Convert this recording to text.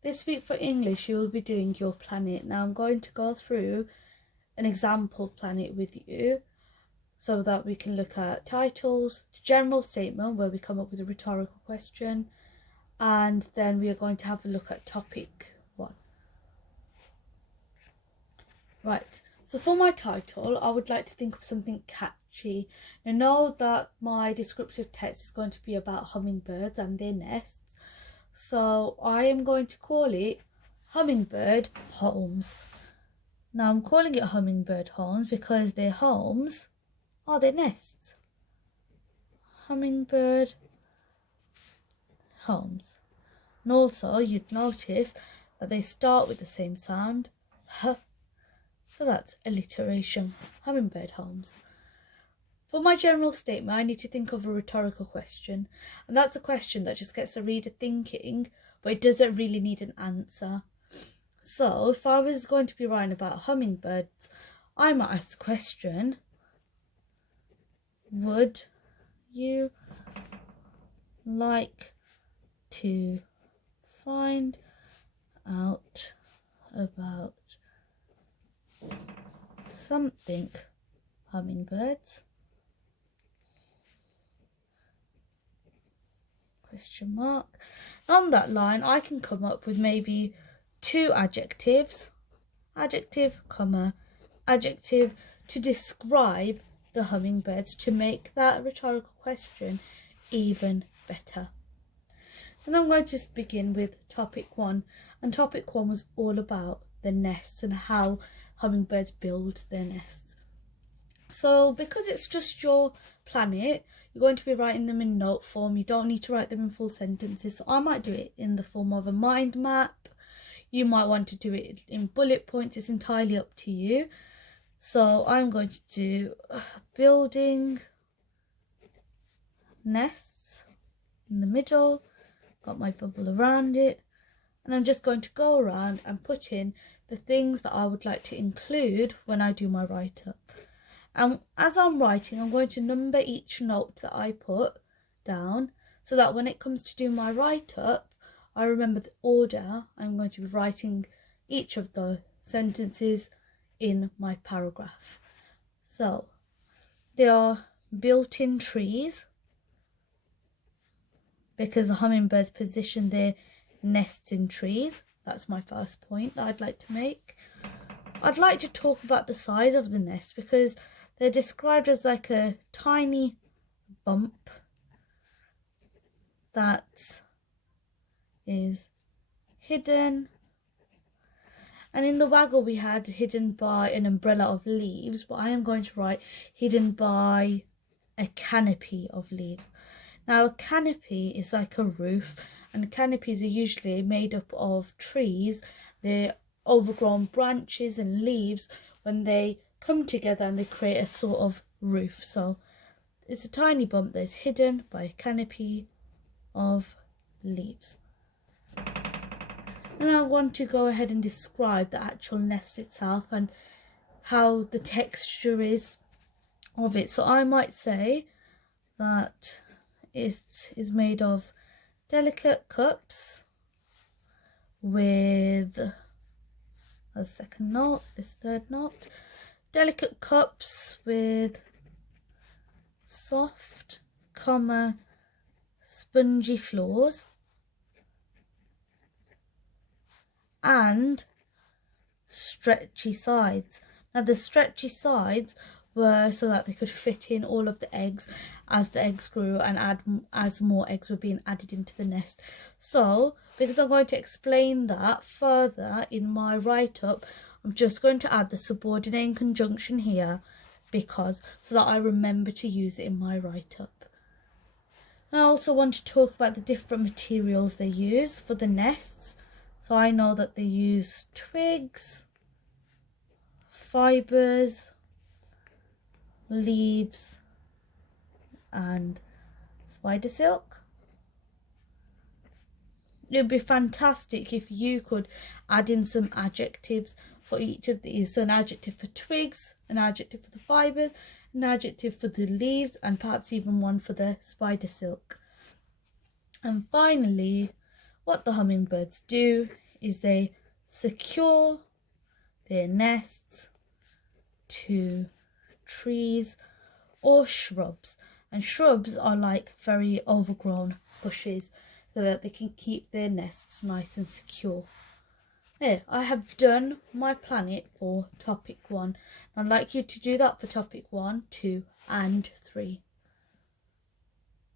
This week for English, you will be doing your planet. Now I'm going to go through an example planet with you so that we can look at titles, general statement where we come up with a rhetorical question, and then we are going to have a look at topic 1. Right, so for my title, I would like to think of something catchy. I know that my descriptive text is going to be about hummingbirds and their nests, so I am going to call it Hummingbird Homes. Now I'm calling it Hummingbird Homes because their homes are their nests. Hummingbird Homes. And also you'd notice that they start with the same sound, huh. So that's alliteration. Hummingbird Homes. For my general statement, I need to think of a rhetorical question, and that's a question that just gets the reader thinking, but it doesn't really need an answer. So if I was going to be writing about hummingbirds, I might ask the question, would you like to find out about something hummingbirds? Question mark. On that line, I can come up with maybe 2 adjectives, adjective, comma, adjective, to describe the hummingbirds to make that rhetorical question even better. And I'm going to begin with topic 1, and topic 1 was all about the nests and how hummingbirds build their nests. So because it's just your planet, you're going to be writing them in note form. You don't need to write them in full sentences, so I might do it in the form of a mind map. You might want to do it in bullet points. It's entirely up to you. So I'm going to do building nests in the middle, got my bubble around it, and I'm just going to go around and put in the things that I would like to include when I do my write-up. And as I'm writing, I'm going to number each note that I put down so that when it comes to do my write-up, I remember the order I'm going to be writing each of the sentences in my paragraph. So they are built-in trees because the hummingbirds position their nests in trees. That's my first point that I'd like to make. I'd like to talk about the size of the nest because they're described as like a tiny bump that is hidden. And in the waggle we had hidden by an umbrella of leaves, but I am going to write hidden by a canopy of leaves. Now a canopy is like a roof, and canopies are usually made up of trees. They're overgrown branches and leaves when they come together and they create a sort of roof. So it's a tiny bump that's hidden by a canopy of leaves. And I want to go ahead and describe the actual nest itself and how the texture is of it. So I might say that it is made of delicate cups with a second note, this third note, delicate cups with soft, spongy floors and stretchy sides. Now the stretchy sides were so that they could fit in all of the eggs as the eggs grew and as more eggs were being added into the nest. So because I'm going to explain that further in my write-up, I'm just going to add the subordinating conjunction here so that I remember to use it in my write-up. I also want to talk about the different materials they use for the nests. So I know that they use twigs, fibres, leaves and spider silk. It would be fantastic if you could add in some adjectives for each of these. So an adjective for twigs, an adjective for the fibres, an adjective for the leaves, and perhaps even one for the spider silk. And finally, what the hummingbirds do is they secure their nests to trees or shrubs. And shrubs are like very overgrown bushes so that they can keep their nests nice and secure. There, I have done my planet for topic 1. I'd like you to do that for topic 1, 2 and 3.